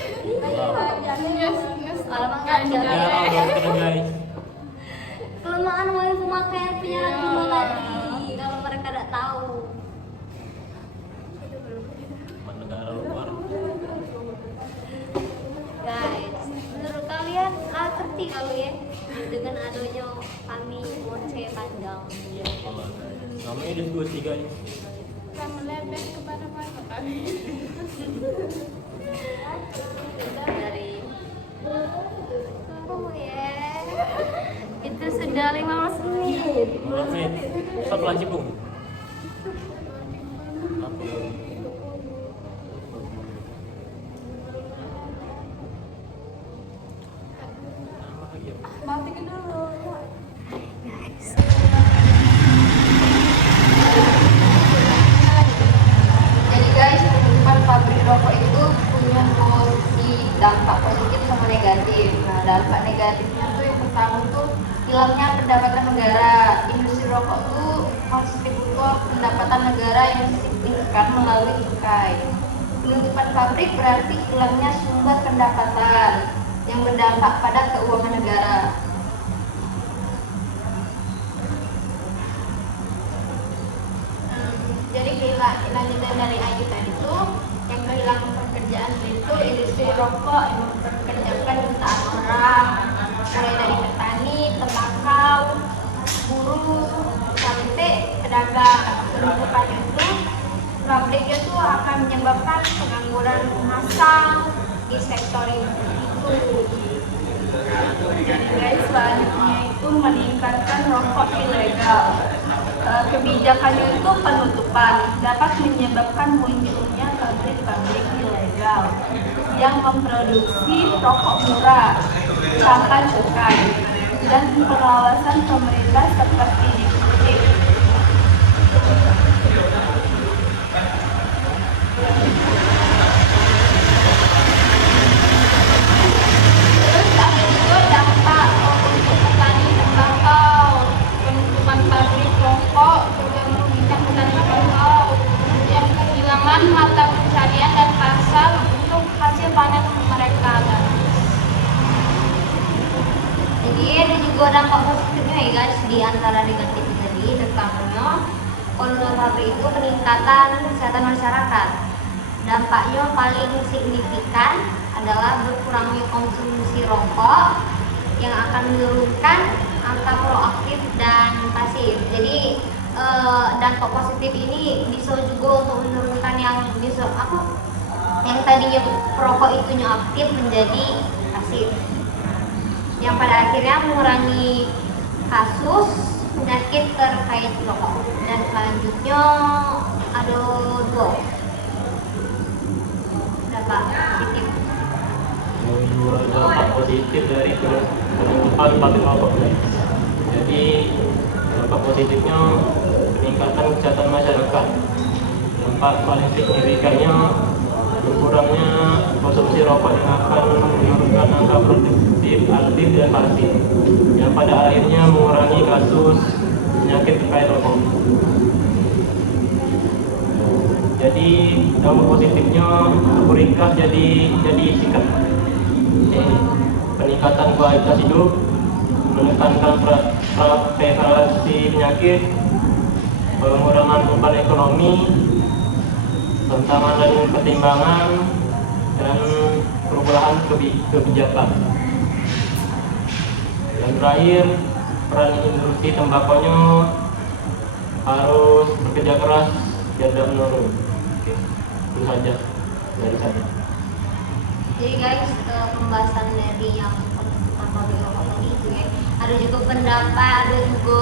Yes, alamak Ganja. ganja. Ya Allah kita guys. Kelemahan wali pemakaian penyalahgunaan tadi kalau mereka tidak tahu. Negara luar. Guys, menurut kalian ngerti kalau ya dengan adanya kami Monce Panjang Namanya udah 23 nya. Kita melebeh kemana-mana kami. dari ya itu sudah 15 menit. Stop lagi Bung. Matikan dulu. Jadi guys, penutupan pabrik rokok itu punya posisi dampak positif sama negatif. Nah, dampak negatifnya tuh yang pertama tuh hilangnya pendapatan negara. Industri rokok tuh kontributor pendapatan negara yang signifikan melalui cukai. Penutupan pabrik berarti hilangnya sumber pendapatan yang berdampak pada keuangan negara. Jadi kehilangan dari Ayu tadi itu yang kehilangan pekerjaan itu industri rokok yang mempekerjakan jutaan orang, mulai dari petani, tembakau, buruh sampai pedagang. Penutupan itu pabrik itu akan menyebabkan pengangguran massal di sektor itu. Jadi guys, selanjutnya itu yaitu meningkatkan rokok ilegal. Kebijakannya itu penutupan dapat menyebabkan munculnya pabrik-pabrik ilegal yang memproduksi rokok murah tanpa cukai, dan pengawasan pemerintah seperti dikutip. Terus ada juga dampak untuk petani tembakau, penutupan pabrik rokok juga merugikan petani tembakau yang kehilangan mata pencarian dan pasar untuk hasil panen mereka. Jadi ada juga dampak positifnya ya guys, di antara negatif tadi tentangnya penutupan pabrik itu peningkatan kesehatan masyarakat. Dampaknya paling signifikan adalah berkurangnya konsumsi rokok yang akan menurunkan angka proaktif dan pasif. Jadi dampak positif ini bisa juga untuk menurunkan yang yang tadinya perokok itunya aktif menjadi pasif, yang pada akhirnya mengurangi kasus penyakit terkait rokok. Dan selanjutnya ada dua dampak positif. Dampak positif dari penutupan pabrik rokok. Jadi dampak positifnya peningkatan kesehatan masyarakat. Dampak paling signifikannya berkurangnya konsumsi rokok yang akan menurunkan angka produktif aktif dan pasif, yang pada akhirnya mengurangi kasus penyakit terkait rokok. Jadi dampak positifnya ringkas jadi singkat. Peningkatan kualitas hidup, menekankan prevalensi penyakit, pengurangan beban ekonomi, tantangan dan pertimbangan, dan perubahan kebijakan. Dan terakhir, peran industri tembakonya harus bekerja keras biar tidak menurun. Oke, itu saja dari saya. Jadi guys, pembahasan dari yang pabrik rokok tadi itu ya, ada juga pendapat, ada juga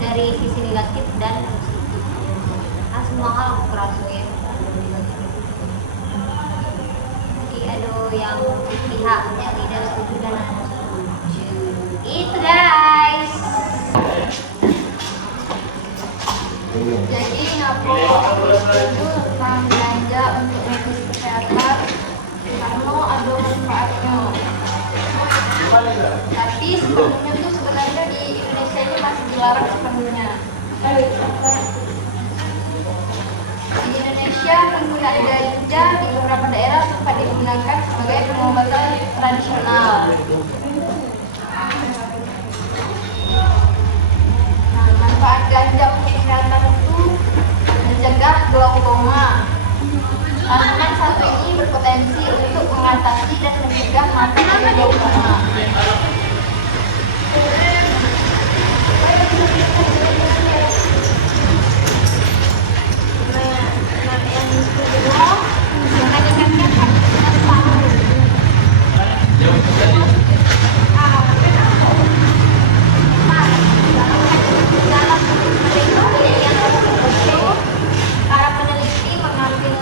dari sisi negatif dan positif. Nah, semua hal aku kerasa ya. Jadi ada yang pihak yang tidak setuju dan ada setuju. Itu guys. Jadi ngapain itu tentang belanja untuk medis kesehatan karena ada manfaatnya. Tapi sebenarnya tuh di Indonesia ini masih dilarang sepenuhnya. Di Indonesia penggunaan ganja di beberapa daerah sempat digunakan sebagai pengobatan tradisional. Nah, manfaat ganja untuk kesehatan itu mencegah glaukoma. Kandungan satu ini berpotensi untuk mengatasi dan mencegah mata dari glaukoma. Para peneliti mengambil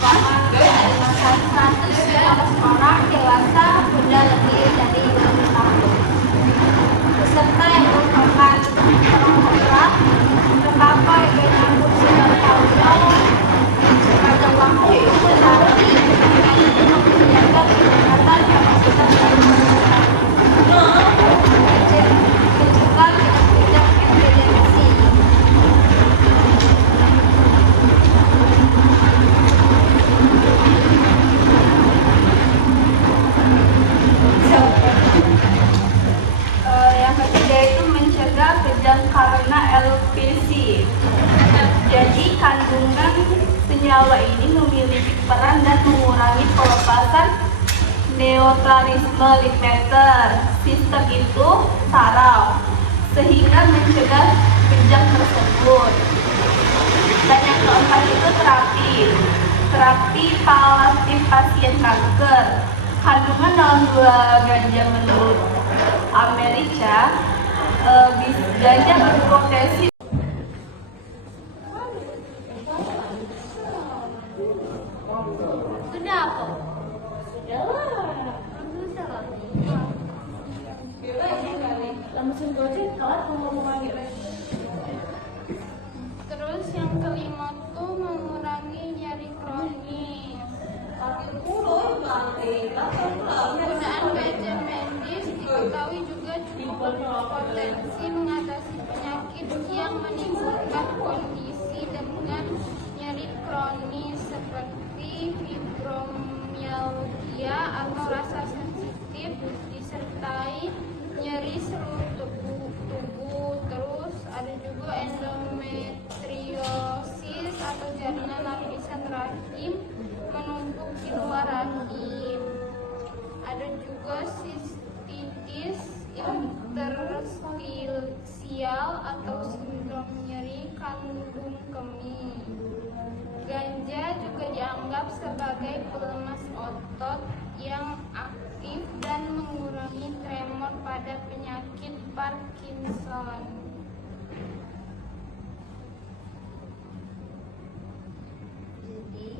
sampel dari 115 orang dewasa udah lebih dari 20 tahun. Peserta yang merupakan perokok berat terpapar dengan kursi tahun pada waktu itu, tetapi untuk menjaga kesehatan kapasitas dan juga tidak epilepsi. Yang ketiga itu mencegah kejang karena LPC. Jadi kandungan senyawa ini memiliki peran dan mengurangi pelepasan neutralisme Lippmacher sistem itu saraf, sehingga mencegah kejang tersebut. Dan yang keempat itu terapi paliatif pasien kanker. kandungan dalam dua ganja menurut Amerika, ganja berpotensi. Sudah apa? Sudah lah. Susah lah. Langsung gojek kalau mau manggil. Terus yang kelima tuh mengurangi nyeri kronis. Penggunaan ganja medis diketahui juga cukup berpotensi mengatasi penyakit yang menimbulkan kondisi dengan nyeri kronis seperti fibromyalgia atau rasa sensitif disertai nyeri seluruh tubuh. Terus ada juga endometriosis atau jaringan lapisan rahim menumpuk di luar rahim. Ada juga sistitis interstisial atau sindrom nyeri kandung kemih. Ganja juga dianggap sebagai pelemas otot yang aktif dan mengurangi tremor pada penyakit Parkinson. Jadi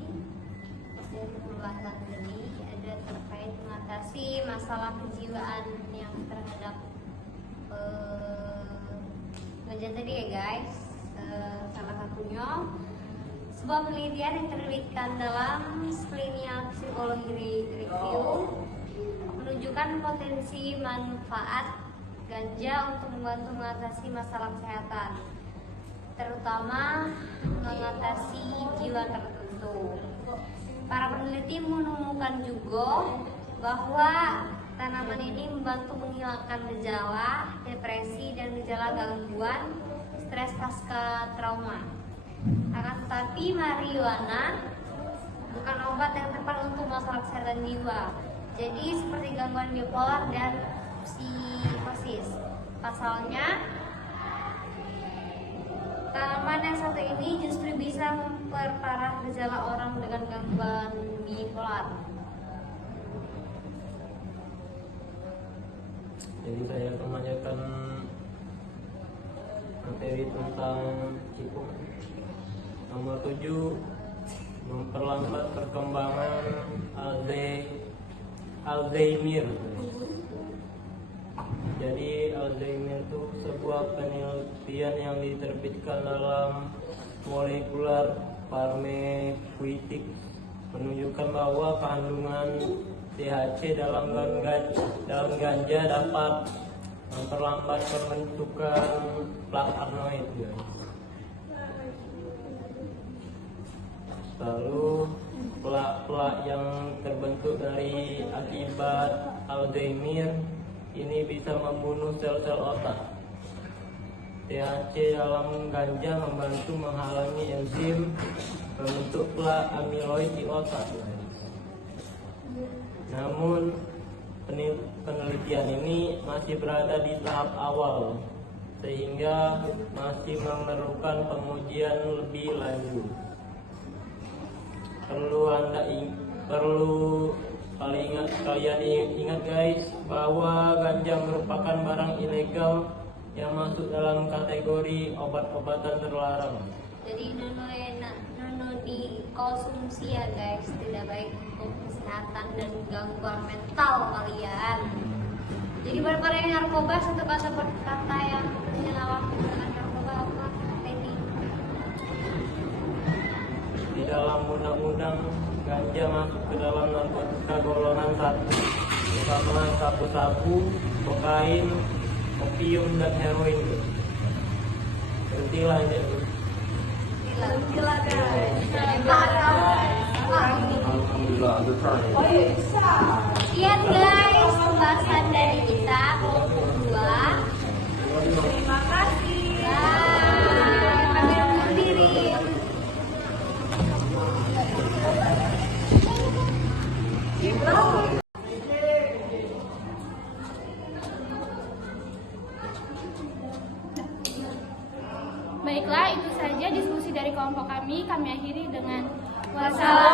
dari pembahasan ini ada terkait mengatasi masalah kejiwaan yang terhadap ganja tadi ya guys. Salah satunya sebuah penelitian yang terbitkan dalam Clinical Psychology Review menunjukkan potensi manfaat ganja untuk membantu mengatasi masalah kesehatan, terutama mengatasi jiwa tertentu. Para peneliti menemukan juga bahwa tanaman ini membantu menghilangkan gejala depresi dan gejala gangguan stres pasca trauma. Akan tetapi marijuana bukan obat yang tepat untuk masalah kesehatan jiwa. Jadi seperti gangguan bipolar dan psikosis. Pasalnya, tanaman yang satu ini justru bisa memperparah gejala orang dengan gangguan bipolar. Jadi saya akan menanyakan materi tentang Cipu. Nomor 7, memperlambat perkembangan Alzheimer. Jadi Alzheimer itu sebuah penelitian yang diterbitkan dalam Molecular Pharmaceutics menunjukkan bahwa kandungan THC dalam ganja dapat memperlambat pembentukan plak arnoid. Lalu plak-plak yang terbentuk dari akibat Alzheimer ini bisa membunuh sel-sel otak. THC dalam ganja membantu menghalangi enzim membentuk plak amiloid di otak. Namun penelitian ini masih berada di tahap awal sehingga masih memerlukan pengujian lebih lanjut. Perlu kalian ingat guys bahwa ganja merupakan barang ilegal yang masuk dalam kategori obat-obatan terlarang. Jadi nono dikonsumsi ya guys, tidak baik untuk kesehatan dan gangguan mental kalian. Jadi para yang narkoba, satu kata yang menyalahgunakan narkoba apa ini? Di dalam undang-undang ganja masuk ke dalam narkotika golongan 1 bersama sabu-sabu, kokain, opium dan heroin. Berhenti lanjut. Gila guys. Alhamdulillah ada turn. Sekian guys pembahasan dari kita kelompok 2. Terima kasih. Bye. Kami undur diri. Baiklah, itu saja diskusi dari kelompok kami. Kami akhiri dengan Wassalamualaikum